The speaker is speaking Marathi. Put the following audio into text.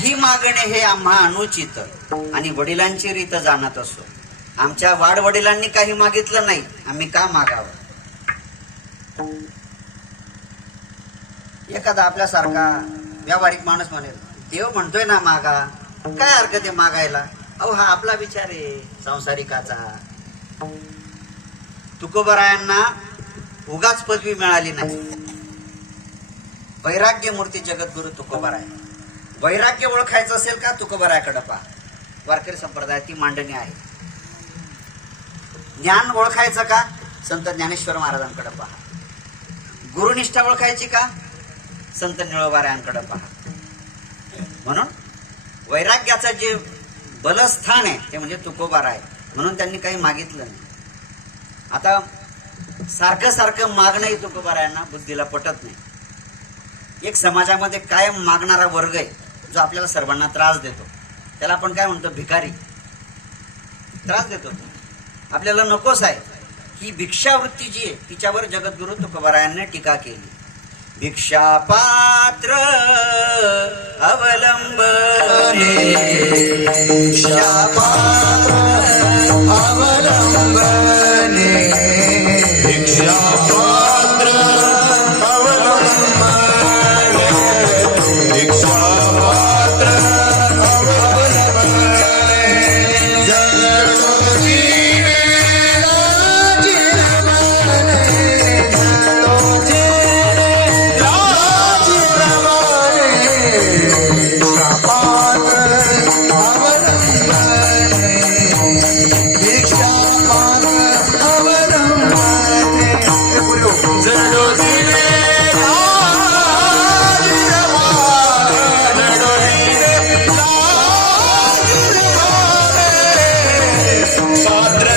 काही मागणे हे आम्हा अनुचित आणि वडिलांची रीत जाणत असो. आमच्या वाडवडिलांनी काही मागितलं नाही, आम्ही का मागावं. एखादा आपल्यासारखा व्यावहारिक माणूस म्हणेल, देव म्हणतोय ना मागा, काय हरकत आहे मागायला. अहो हा आपला विचार आहे संसारिकाचा. तुकोबरायांना उगाच पदवी मिळाली नाही. वैराग्य मूर्ती जगद्गुरु तुकोबराय. वैराग्य ओळखायचं असेल का, तुकोबरायाकडे पहा. वारकरी संप्रदायाची मांडणी आहे. ज्ञान ओळखायचं का, संत ज्ञानेश्वर महाराजांकडे पहा. गुरुनिष्ठा ओळखायची का, संत निळोबारायांकडे पहा. म्हणून वैराग्याचं जे बलस्थान आहे ते म्हणजे तुकोबाराय. म्हणून त्यांनी काही मागितलं नाही. आता सारखं सारखं मागणंही तुकोबारायांना बुद्धीला पटत नाही. एक समाजामध्ये कायम मागणारा वर्ग आहे जो आपल्याला सर्वांना त्रास देतो. त्याला आपण काय म्हणतो, भिकारी. त्रास देतो. आपल्याला नकोस आहे. ही भिक्षावृत्ती जी आहे तिच्यावर जगद्गुरु तुकोबारायांनी टीका केली. भिक्षा पात्र अवलंबने, भिक्षा पात्र अवलंबने, भिक्षा पात्र अवलंबने, भिक्षा पात्र अवलंबने, जलोजी पात्र